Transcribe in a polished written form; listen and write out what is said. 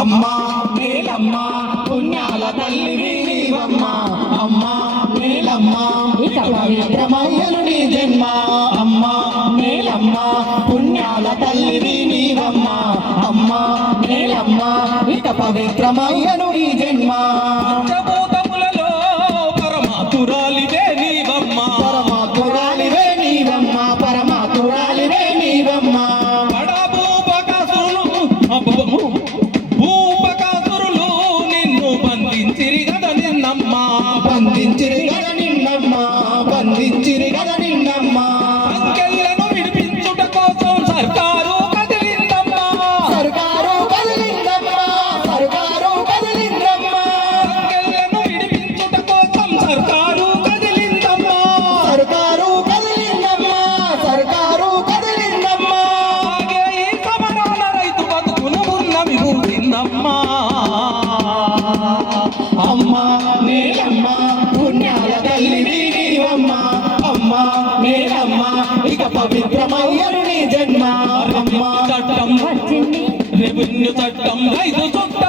అమ్మా నేలమ్మ పుణ్యాల తల్లివి నీవమ్మ అమ్మా నేలమ్మ ఇక పవిత్రమయ్యను నీ జన్మ అమ్మా నేలమ్మ పుణ్యాల తల్లివి నీవమ్మ అమ్మా నేలమ్మ ఇక పవిత్రమయ్యను నీ జన్మ పంచభూతములలో పరమాతురాలివే నీవమ్మ పరమాతురాలివే నీవమ్మ పరమాతురాలివే నీవమ్మ భూపకాసురులు నిన్ను బంధించిరి గద నిన్నమ్మ బంధించిరి గద నిన్నమ్మ బంధించిరి గద నిన్నమ్మ సంకెళ్ళను విడిపించుట కోసం సర్కారు కదిలిందమ్మ సర్కారు కదిలిందమ్మ సర్కారు కదిలిందమ్మ సంకెళ్ళను విడిపించుట కోసం సర్కారు కదిలిందమ్మ సర్కారు కదిలిందమ్మ సర్కారు కదిలిందమ్మ అలాగే ఈ సమరాల రైతు బతుకును ఉన్నవి ఊరిందమ్మ అమ్మా నేలమ్మ పుణ్యాల తల్లివి నీవమ్మ అమ్మా నేలమ్మ ఇక పవిత్రమయ్యను నీ జన్మ అమ్మా చట్టం రెవెన్యూ చట్టం రైతు చుట్ట